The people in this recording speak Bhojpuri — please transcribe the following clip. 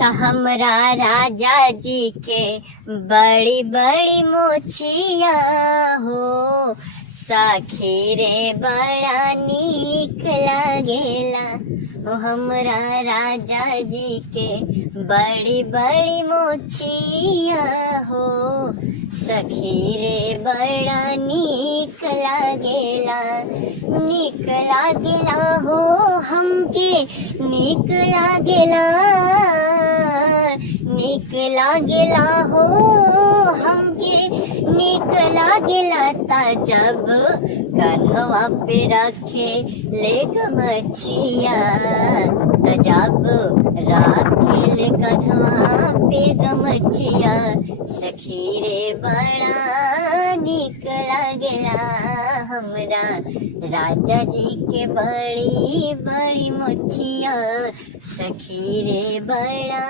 त हमरा राजा जी के बड़ी बड़ी मोछिया हो, सखी रे बड़ा नीक लागेला। ओ हमरा राजा जी के बड़ी बड़ी मोछिया हो, सखी रे बड़ा नीक लागेला। नीक लागेला हो हमके, नीक लागेला, नीक लागेला हो हमके, नीक लागेला। ता जब कन्हवा पे रखे ले गमछिया, ता जब रखे ले कन्हवा पे गमछिया, सखी रे बड़ा नीक लागेला। हमरा राजा जी के बड़ी बड़ी मोछिया, सखी रे बड़ा